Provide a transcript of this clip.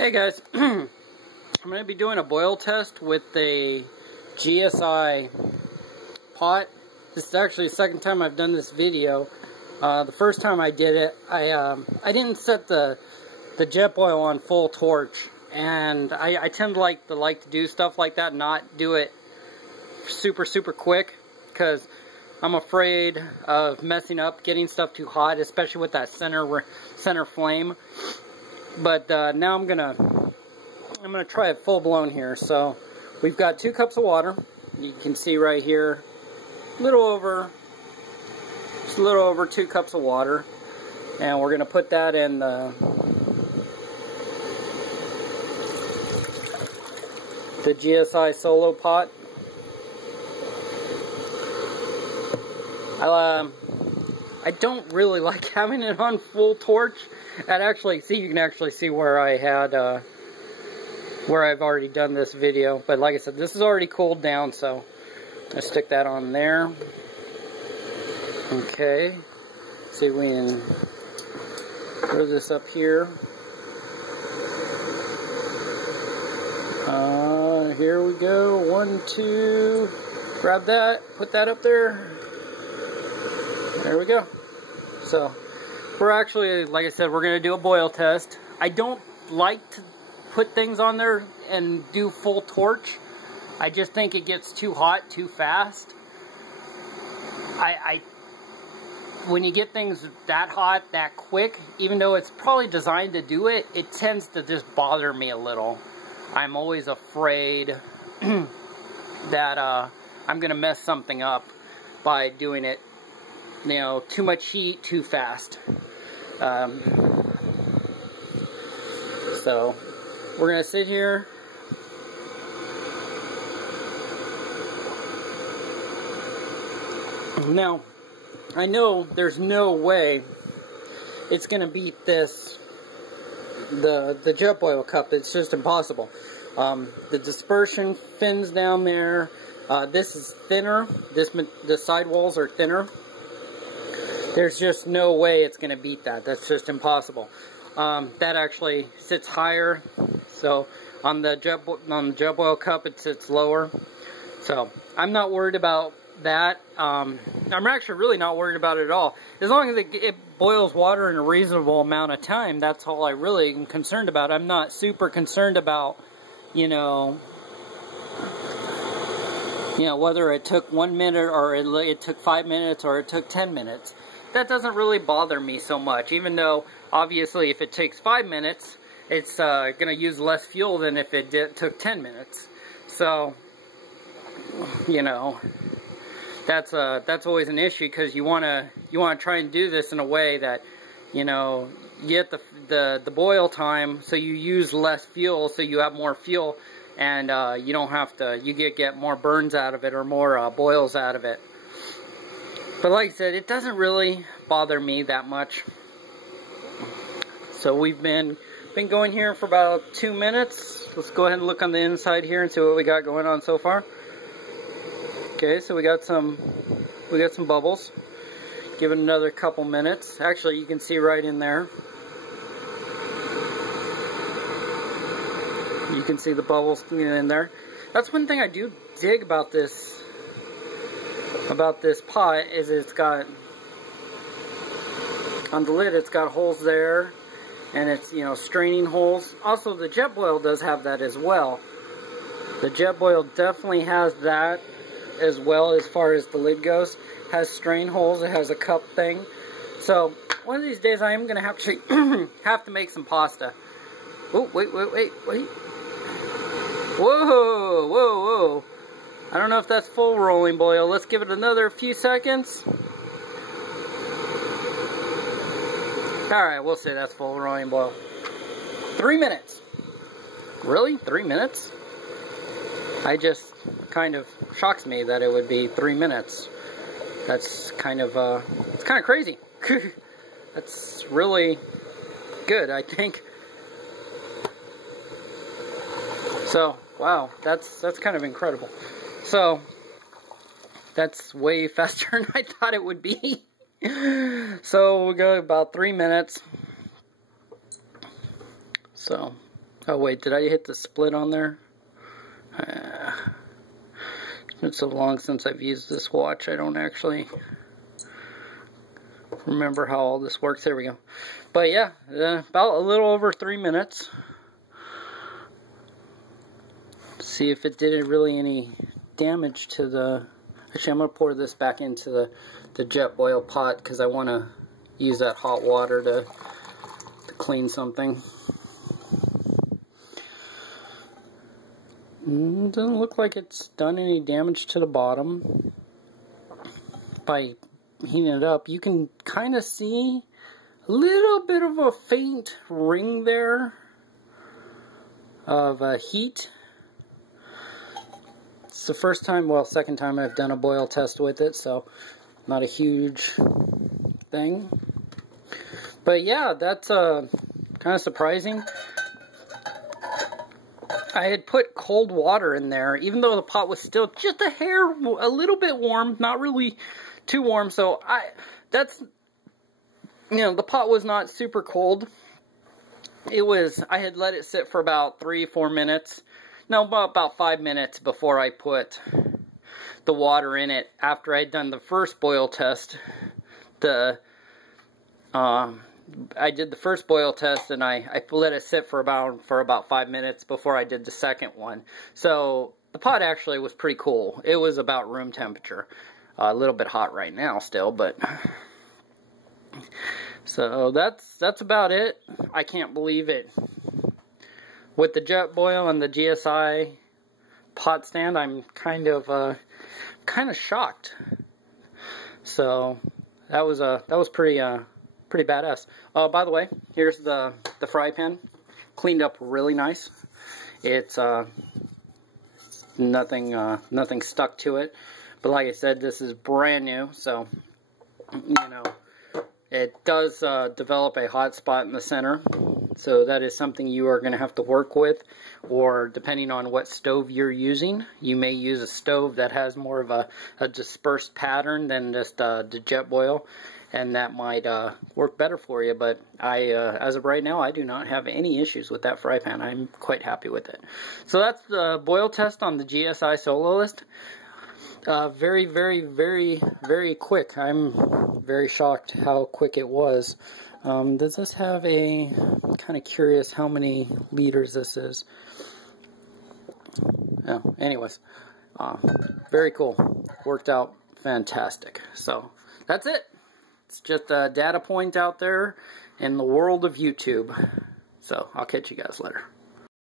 Hey guys, I'm going to be doing a boil test with a GSI pot. This is actually the second time I've done this video. The first time I did it, I didn't set the Jetboil on full torch, and I tend to like to do stuff like that, not do it super quick, because I'm afraid of messing up, getting stuff too hot, especially with that center flame. But now I'm gonna try it full blown here. So we've got 2 cups of water. You can see right here, just a little over 2 cups of water, and we're gonna put that in the GSI solo pot. I don't really like having it on full torch. You can actually see where I had where I've already done this video. But like I said, this is already cooled down, so I stick that on there. Okay. See if we can throw this up here. Here we go. 1, 2. Grab that. Put that up there. There we go. So we're actually, like I said, we're going to do a boil test. I don't like to put things on there and do full torch. I just think it gets too hot too fast. When you get things that hot that quick, even though it's probably designed to do it, it tends to just bother me a little. I'm always afraid that I'm going to mess something up by doing it, you know, too much heat too fast. So we're gonna sit here. Now, I know there's no way it's gonna beat this, the Jetboil cup. It's just impossible. The dispersion fins down there. This is thinner. The sidewalls are thinner. There's just no way it's going to beat that. That's just impossible. That actually sits higher. So on the Jetboil cup, it sits lower. So I'm not worried about that. I'm actually really not worried about it at all. As long as it boils water in a reasonable amount of time, that's all I really am concerned about. I'm not super concerned about, you know, whether it took 1 minute or it took 5 minutes or it took 10 minutes. That doesn't really bother me so much, even though obviously if it takes 5 minutes, it's going to use less fuel than if it took 10 minutes. So, you know, that's always an issue, because you want to try and do this in a way that, you know, you get the boil time, so you use less fuel, so you have more fuel, and you don't have to, you get more burns out of it, or more boils out of it. But like I said, it doesn't really bother me that much. So we've been going here for about 2 minutes. Let's go ahead and look on the inside here and see what we got going on so far. Okay, so we got some bubbles. Give it another couple minutes. Actually, you can see right in there. You can see the bubbles in there. That's one thing I do dig about this pot, is it's got, on the lid, it's got holes there, and it's, you know, straining holes. Also, the Jetboil does have that as well. The Jetboil definitely has that as well, as far as the lid goes. It has strain holes. It has a cup thing. So one of these days I am gonna have to make some pasta. Oh, wait. Whoa. I don't know if that's full rolling boil. Let's give it another few seconds. Alright, we'll say that's full rolling boil. 3 minutes. Really? 3 minutes? I just kind of shocks me that it would be 3 minutes. That's kind of, it's kind of crazy. That's really good, I think. So, wow, that's kind of incredible. So, that's way faster than I thought it would be. So, we'll go about 3 minutes. So, Oh wait, did I hit the split on there? It's been so long since I've used this watch, I don't actually remember how all this works. There we go. But yeah, about a little over 3 minutes. See if it did really any damage to the... Actually, I'm going to pour this back into the Jetboil pot because I want to use that hot water to clean something. Doesn't look like it's done any damage to the bottom. By heating it up, you can kind of see a little bit of a faint ring there of heat. It's the first time, well, second time I've done a boil test with it, so not a huge thing. But yeah, that's kind of surprising. I had put cold water in there, even though the pot was still just a little bit warm, not really too warm. So the pot was not super cold. I had let it sit for about 3-4 minutes. No, about 5 minutes before I put the water in it. After I'd done the first boil test, I did the first boil test and I let it sit for about 5 minutes before I did the second one. So the pot actually was pretty cool. It was about room temperature. A little bit hot right now still, but so that's about it. I can't believe it. With the Jetboil and the GSI pot stand, I'm kind of shocked. So that was pretty badass. By the way, here's the fry pan, cleaned up really nice. It's nothing stuck to it. But like I said, this is brand new, so it does develop a hot spot in the center. So that is something you are going to have to work with, or depending on what stove you're using, you may use a stove that has more of a dispersed pattern than just the Jetboil, and that might work better for you. But as of right now, I do not have any issues with that fry pan. I'm quite happy with it. So that's the boil test on the GSI Soloist. Very, very, very, very quick. I'm very shocked how quick it was. Does this have I'm kind of curious how many liters this is. Oh, anyways, very cool. Worked out fantastic. So that's it. It's just a data point out there in the world of YouTube. So I'll catch you guys later.